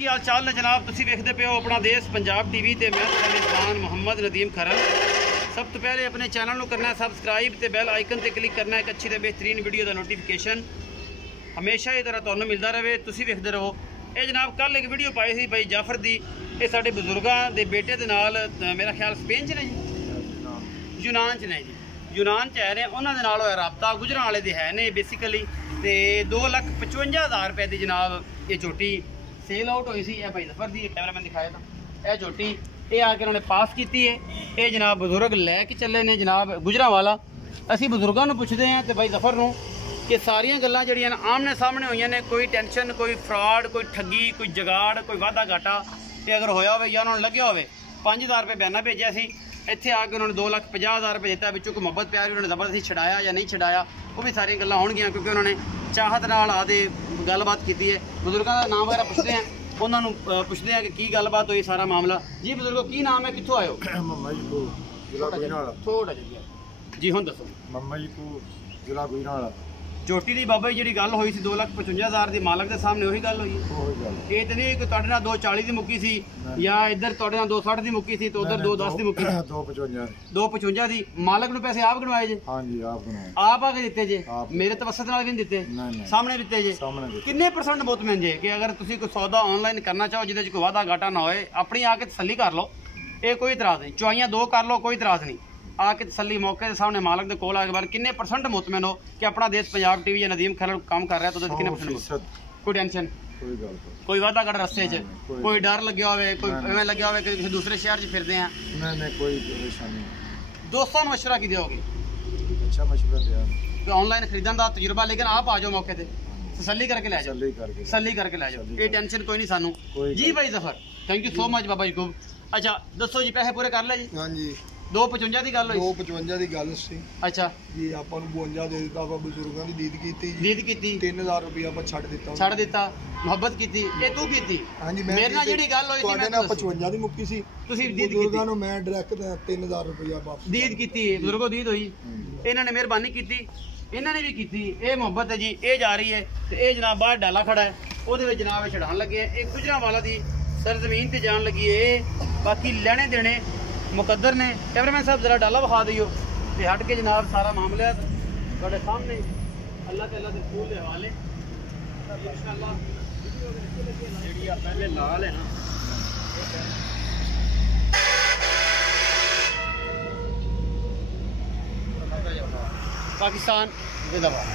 की हाल चाल ने जनाब, तुसीं वेखदे पे हो अपना देश पंजाब टीवी ते मैं मेज़बान मोहम्मद नदीम खरन। सब तो पहले अपने चैनल को करना है सबसक्राइब ते बैल आइकन ते क्लिक करना है। एक अच्छी ते बेहतरीन वीडियो का नोटिफिकेशन हमेशा ही तरह तुहानूं मिलता रहे, तुसीं वेखदे रहो। ये जनाब कल एक वीडियो पाई सी भाई जाफर दी, ये साडे बजुर्गों के बेटे दे नाल मेरा ख्याल स्पेन च ने जी, यूनान च ने जी, यूनान च है ने, उन्हां दे नाल होया राबता गुजरां वाले दे है ने बेसिकली। तो 2,55,000 रुपए की जनाब ये झोटी सेल आउट हुई सी। भाई जफर दी कैमरा मैन दिखाया था, यह झोटी ये आके उन्होंने पास की है। ये जनाब बजुर्ग लैके चले ने जनाब गुजरां वाला। असी बजुर्गों को पुछते हैं तो भाई जफर नूं कि सारियां गल्लां जड़ियां आमने सामने हुई ने, कोई टेंशन, कोई फ्रॉड, कोई ठगी, कोई जगाड़, कोई वाधा घाटा तो अगर होया हो या उन्होंने लग्या हो 5,000 रुपये बयाना भेजा सी, इत्थे आके उन्होंने 2,50,000 रुपये दिता, बिचों कोई मुहब्बत प्यार उन्होंने ज़बरदस्ती छड़ाया या नहीं छड़ाया, वो भी सारियां गल्लां होणगियां क्योंकि उन्होंने चाहत नाल आदे गलबात की है। बुजुर्गों का नाम वगैरह पुछते हैं, उन्होंने पुछते हैं कि की गलबात हुई सारा मामला। जी बुजुर्गो की नाम है, कित्थों आए हो? थोड़ा जी हुण दसो। मम्मा जी को जिला गुजरांवाला। झोटी की बाबा जी जी गल हुई सी 2,55,000 की, मालक के सामने वही गल हुई है। ये तो नहीं कि तुहाडे नाल 2,40 की मुक्की सी या इधर तुहाडे नाल 2,60 की मुक्की सी तो उधर 2,10 की मुक्की? 2,55 की। मालक ने पैसे आप गिनवाए जे? हाँ जी आप गिनवाए। आप आके दिते जे? मेरे तवसत नाल भी नहीं दिते, सामने दिते जे? किन्ने परसेंट मुतमईन जे कि अगर तुसीं कोई सौदा ऑनलाइन करना चाहो जिहदे च कोई वादा घाटा ना होए, अपनी आके तसल्ली कर लो, ये कोई इतराज नहीं। चुआइयां 2 कर लो, कोई इतराज नहीं। आके तसल्ली मौके के सामने मालक के कोल आके बार किन्ने परसेंट मुतमईन हो कि अपना देश पंजाब टीवी या नदीम खरन काम कर रहा है, तो किन्ने परसेंट? कोई टेंशन, कोई वादा घाटा रस्ते च, कोई डर लग्या होवे, कोई एवें लग्या होवे कि किसी दूसरे शहर च फिरदे हैं? नहीं कोई परेशानी नहीं। दोस्तों को मशवरा की दोगे? अच्छा मशवरा दिया तो ऑनलाइन खरीदने का तजुर्बा, लेकिन आप आ जाओ मौके पे तसल्ली करके ले जाओ, तसल्ली करके ले जाओ, ये टेंशन कोई नहीं सानू जी। भाई Zafar thank you so much बाबा जी को। अच्छा दसो जी, पैसे पूरे कर ले जी? हाँ जी 2,55 की गल हुई। 2,55 की गल सी। अच्छा जी ਆਪਾਂ ਨੂੰ 52 ਦੇ ਦਿੱਤਾ, ਆਪਾਂ ਬਜ਼ੁਰਗਾਂ ਦੀ ਲੀਡ ਕੀਤੀ ਜੀ। ਲੀਡ ਕੀਤੀ 3,000 ਰੁਪਏ ਆਪਾਂ ਛੱਡ ਦਿੱਤਾ, ਮੁਹੱਬਤ ਕੀਤੀ। ਇਹ ਤੂੰ ਕੀਤੀ? ਹਾਂਜੀ ਮੈਂ ਮੇਰੇ ਨਾਲ ਜਿਹੜੀ ਗੱਲ ਹੋਈ ਸੀ ਤੁਹਾਡੇ ਨਾਲ 55 ਦੀ ਮੁੱਕੀ ਸੀ, ਤੁਸੀਂ ਲੀਡ ਕੀਤੀ, ਬਜ਼ੁਰਗਾਂ ਨੂੰ ਮੈਂ ਡਾਇਰੈਕਟ 3,000 ਰੁਪਏ ਵਾਪਸ ਲੀਡ ਕੀਤੀ। ਬਜ਼ੁਰਗੋ ਲੀਡ ਹੋਈ, ਇਹਨਾਂ ਨੇ ਮਿਹਰਬਾਨੀ ਕੀਤੀ, ਇਹਨਾਂ ਨੇ ਵੀ ਕੀਤੀ। ਇਹ ਮੁਹੱਬਤ ਹੈ ਜੀ, ਇਹ ਜਾ ਰਹੀ ਹੈ ਤੇ ਇਹ ਜਨਾਬ ਬਾਹਰ ਡਾਲਾ ਖੜਾ ਹੈ, ਉਹਦੇ ਵਿੱਚ ਜਨਾਬ ਇਹ ਛਡਾਣ ਲੱਗੇ। ਇਹ ਗੁਜਰਾਂਵਾਲਾ ਦੀ सरजमीन ते जान लगी है। बाकी लेने देने मुकद्दर ने। कैमरामैन साहब जरा डाला विखा दियो ते हट के जनाब सारा मामला थोड़े सामने अल्लाह ताला दे फूल दे हवाले इंशाअल्लाह। जेड़ी पहले लाल है ना पाकिस्तान जिंदाबाद।